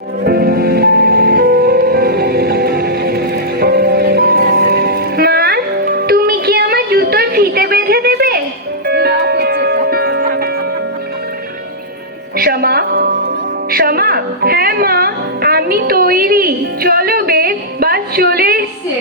মা, তুমি কি আমার জুতোর ফিতে বেঁধে দেবে? শ্যামা, শ্যামা। হ্যাঁ মা, আমি তৈরি। চলো বেদ, বাস চলে এসছে।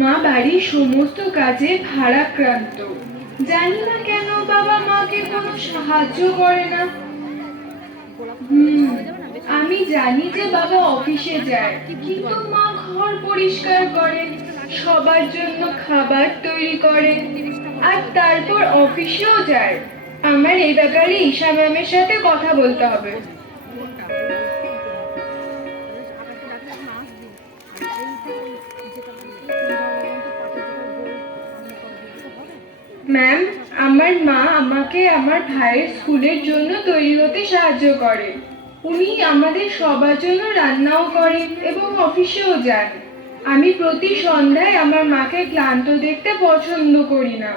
মা বাড়ির সমস্ত কাজে ভারাক্রান্ত। জানি না কেন বাবা মাকে কোনো সাহায্য করে না। আমি জানি যে বাবা অফিসে যায়, কিন্তু মা ঘর পরিষ্কার করে, সবার জন্য খাবার তৈরি করে, আর তারপর অফিসেও যায়। আমার এই ব্যাপারে ঈশা ম্যামের সাথে কথা বলতে হবে। ম্যাম, আমার মা আমাকে আমার ভাইয়ের স্কুলের জন্য তৈরি হতে সাহায্য করে। উনি আমাদের সবার জন্য রান্নাও করেন এবং অফিসেও যান। আমি প্রতি সন্ধ্যায় আমার মাকে ক্লান্ত দেখতে পছন্দ করি না।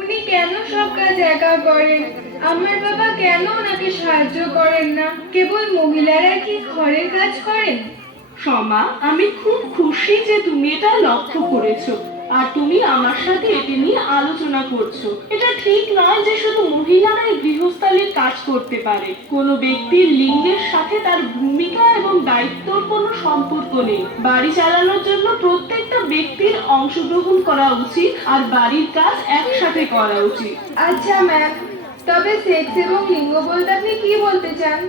উনি কেন সব কাজ একা করেন? আমার বাবা কেন ওনাকে সাহায্য করেন না? কেবল মহিলারা কি ঘরের কাজ করেন? সমা, আমি খুব খুশি যে তুমি এটা লক্ষ্য করেছো আর তুমি আমার সাথে এটি নিয়ে আলোচনা করছো। এটা ঠিক নয় যে শুধু মহিলারাই গৃহস্থালির কাজ করতে পারে। কোনো ব্যক্তির লিঙ্গের সাথে তার ভূমিকা এবং দায়িত্বর কোনো সম্পর্ক নেই। বাড়ি চালানোর জন্য প্রত্যেকটা ব্যক্তির অংশগ্রহণ করা উচিত আর বাড়ির কাজ একসাথে করা উচিত। আচ্ছা ম্যাম, তবে সেক্স এবং লিঙ্গ বলতে আপনি কি বলতে চান?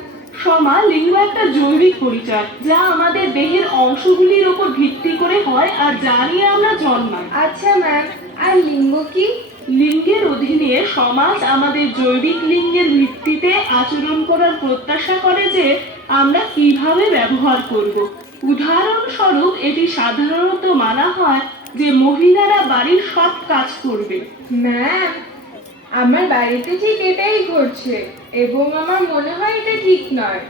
সমা, লিঙ্গ একটা জৈবিক পরিচয় যা আমাদের দেহের অংশগুলির উপর ভিত্তি করে হয় আর যা নিয়ে আমরা জন্মাই। আচ্ছা ম্যাম, আর লিঙ্গ কি? লিঙ্গের অধীনে সমাজ আমাদের জৈবিক লিঙ্গের ভিত্তিতে আচরণ করার প্রত্যাশা করে যে আমরা কিভাবে ব্যবহার করব। উদাহরণস্বরূপ, এটি সাধারণত মানা হয় যে মহিলারা বাড়ির সব কাজ করবে। ম্যাম, আমার বাড়িতে ঠিক এটাই ঘটছে এবং আমার মনে হয় এটা ঠিক নয়।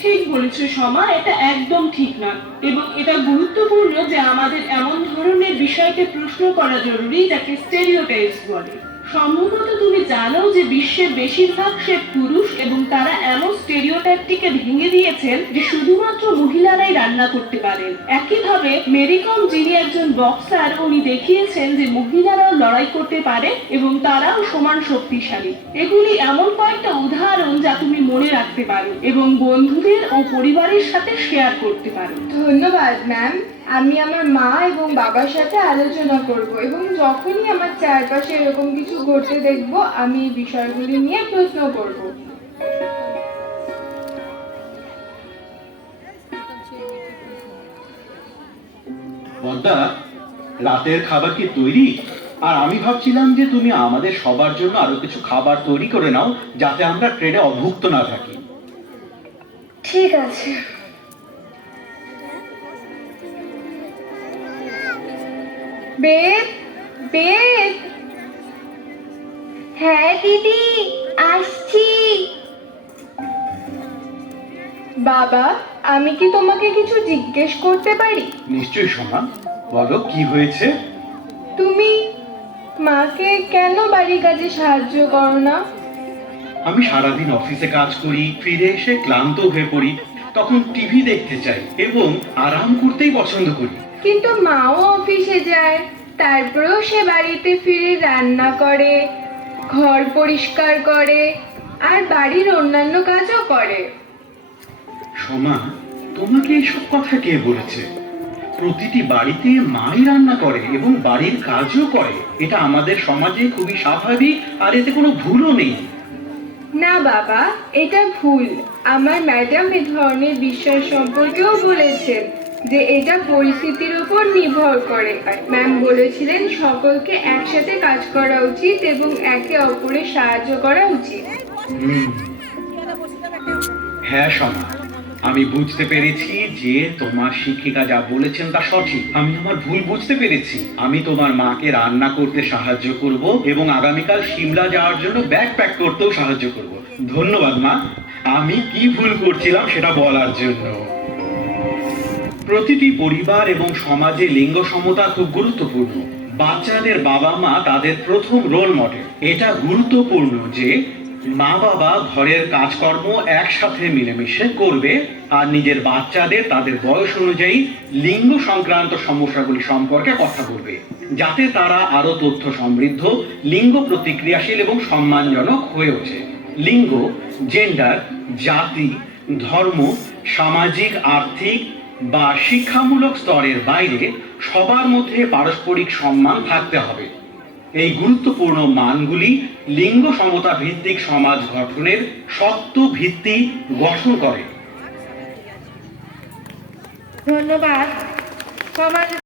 ঠিক বলেছো সমা, এটা একদম ঠিক নয় এবং এটা গুরুত্বপূর্ণ যে আমাদের এমন ধরনের বিষয়কে প্রশ্ন করা জরুরি যাকে স্টেরিওটাইপস বলে। সম্ভবত তুমি জানো যে বিশ্বের বেশিরভাগ শেফ পুরুষ এবং তারা এমন স্টেরিওটাইপটিকে ভেঙে দিয়েছেন যে শুধুমাত্র মহিলারাই রান্না করতে পারেন। একইভাবে মেরি কম, যিনি একজন বক্সার, উনি দেখিয়েছেন যে মহিলারাও লড়াই করতে পারে এবং তারাও সমান শক্তিশালী। এগুলি এমন কয়েকটা উদাহরণ যা তুমি মনে রাখতে পারো এবং বন্ধুদের ও পরিবারের সাথে শেয়ার করতে পারো। ধন্যবাদ ম্যাম। আমি আমার মা এবং বাবার সাথে আলোচনা করব এবং যখনই আমার চারপাশে এরকম কিছু ঘটতে দেখব, আমি এই বিষয়গুলি নিয়ে প্রশ্ন করব। পদ্মা, রাতের খাবার কি তৈরি? আর আমি ভাবছিলাম যে তুমি আমাদের সবার জন্য আরো কিছু খাবার তৈরি করে নাও, যাতে আমরা ট্রেনে অভুক্ত না থাকি। ঠিক আছে। বেদ, বেদ। হ্যাঁ দিদি, আসছি। বাবা, আমি কি তোমাকে কিছু জিজ্ঞেস করতে পারি? নিশ্চয়ই সোনা, বলো কি হয়েছে। তুমি মাকে কেন বাড়ির কাজে সাহায্য করো না? আমি সারাদিন অফিসে কাজ করি, ফিরে এসে ক্লান্ত হয়ে পড়ি, তখন টিভি দেখতে চাই এবং আরাম করতেই পছন্দ করি। কিন্তু মাও অফিসে যায়, তারপরেও সে বাড়িতে ফিরে রান্না করে, ঘর পরিষ্কার করে আর বাড়ির অন্যান্য কাজও করে। সোমা, তোমাকে এসব কথা কে বলেছে? প্রতিটি বাড়িতে মাই রান্না করে এবং বাড়ির কাজও করে। এটা আমাদের সমাজে খুবই স্বাভাবিক আর এতে কোনো ভুলও নেই। না বাবা, এটা ভুল। আমার ম্যাডাম এ ধরনের বিশ্বাস সম্পর্কেও বলেছেন যে এটা পরিস্থিতির উপর নির্ভর করে। ম্যাম বলেছিলেন সকলকে একসাথে কাজ করা উচিত এবং একে অপরের সাহায্য করা উচিত। হ্যাঁ সোমা, আমি বুঝতে পেরেছি যে তোমার শিক্ষিকা যা বলেছেন তা সঠিক। আমি আমার ভুল বুঝতে পেরেছি। আমি তোমার মাকে রান্না করতে সাহায্য করব এবং আগামীকাল সিমলা যাওয়ার জন্য ব্যাগ প্যাক করতেও সাহায্য করব। ধন্যবাদ মা, আমি কি ভুল করছিলাম সেটা বলার জন্য। প্রতিটি পরিবার এবং সমাজে লিঙ্গ সমতা খুব গুরুত্বপূর্ণ। বাচ্চাদের বাবা মা তাদের প্রথম রোল মডেল। এটা গুরুত্বপূর্ণ যে মা বাবা ঘরের কাজকর্ম একসাথে মিলেমিশে করবে আর নিজের বাচ্চাদের তাদের বয়স অনুযায়ী লিঙ্গ সংক্রান্ত সমস্যাগুলি সম্পর্কে কথা বলবে, যাতে তারা আরো তথ্য সমৃদ্ধ, লিঙ্গ প্রতিক্রিয়াশীল এবং সম্মানজনক হয়ে ওঠে। লিঙ্গ, জেন্ডার, জাতি, ধর্ম, সামাজিক, আর্থিক বা শিক্ষামূলক স্তরের বাইরে সবার মধ্যে পারস্পরিক সম্মান থাকতে হবে। এই গুরুত্বপূর্ণ মানগুলি লিঙ্গ সমতা ভিত্তিক সমাজ গঠনের শক্ত ভিত্তি গঠন করে। ধন্যবাদ। সমাজ